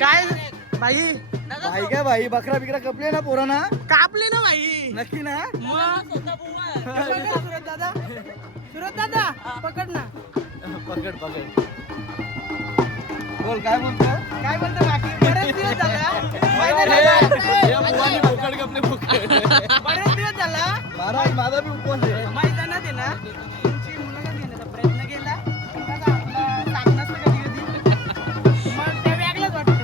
काय भाई भाई काय भाई बकरा बिकरा कपले ना पोरांना कापले ना भाई नक्की ना मग सुरत दादा पकड ना पकड पकड बोल काय बोलतो काय बोलतो बाकी बरेच दिवस झाला बोकड कपले बोकड बरेच दिवस झाला माझा बी उपवास आहे मैदानात आहे ना तुमची मुलाखत घेण्याचा प्रयत्न केला पण आपला साथ नसतं कधी कधी मग ते वेगळंच वाटतं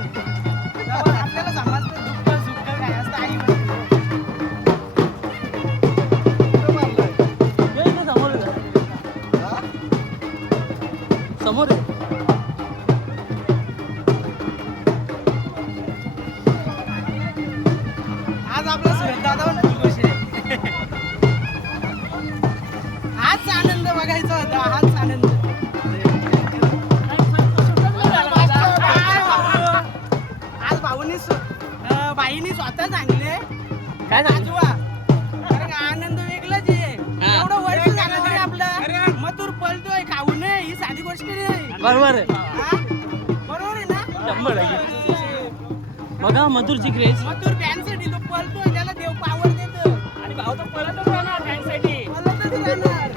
तेव्हा आपल्याला समजतं दुःख सुख काय असतं आई समोर आज आपला सुरत दादा पण खूप खुश आहे हाच आनंद बघायचा होता हाच आनंद आज बाईनी स्वतः सांगले काय आजवा कारण आनंद वेगळाच आहे एवढं वर्ष झालं तरी आपलं मथुर पळतोय खाऊ नये ही साधी गोष्ट नाही बरोबर आहे हा? बरोबर आहे ना बघा मधुरची क्रेज मथुर फॅनसाठी तो पळतोय त्याला देव पावर देतो आणि भाऊ तर पळतच राहणार फॅनसाठी पळतच राहणार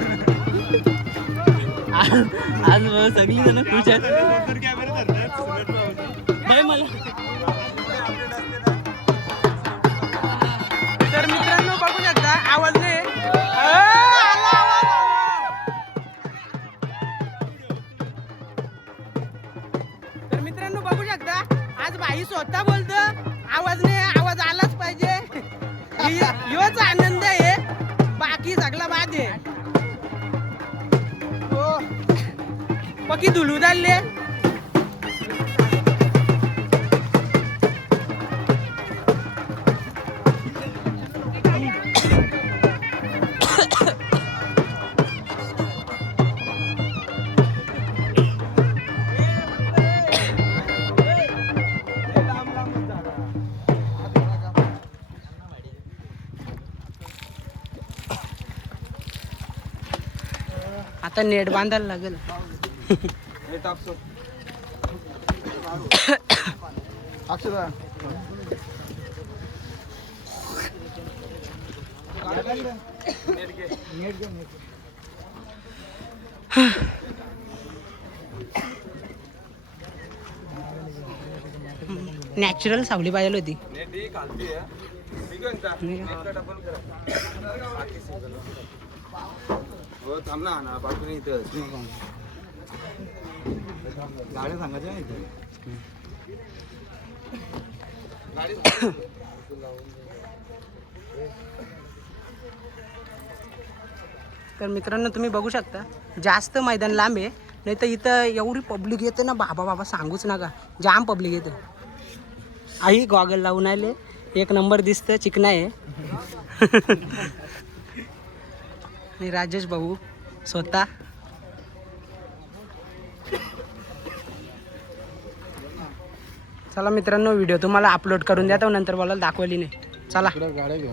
आज सगळी जण खुश आहेत भाई मला तर मित्रांनो बघू शकता आवाज नाही तर मित्रांनो बघू शकता आज भाई स्वतः बोलतो आवाज नाही आवाज आलाच पाहिजे ह्योच आनंद आहे बाकी सगळा बाद आहे हो पकी धुलू चालले आता नेट बांधायला लागेल अक्षरा नॅचरल सावली पाहिजे होती थांब ना बाजून इथं गाड्या सांगायच्या नाही इथे तर मित्रांनो तुम्ही बघू शकता जास्त मैदान लांब आहे नाही तर इथं एवढी पब्लिक येते ना बाबा सांगूच नका जाम पब्लिक येते आई गॉगल लावून आले एक नंबर दिसतं चिकना आहे आणि राजेश भाऊ स्वतः चला मित्रांनो व्हिडिओ तुम्हाला अपलोड करून द्या तर नंतर मला दाखवली नाही चला गाड्या घेऊन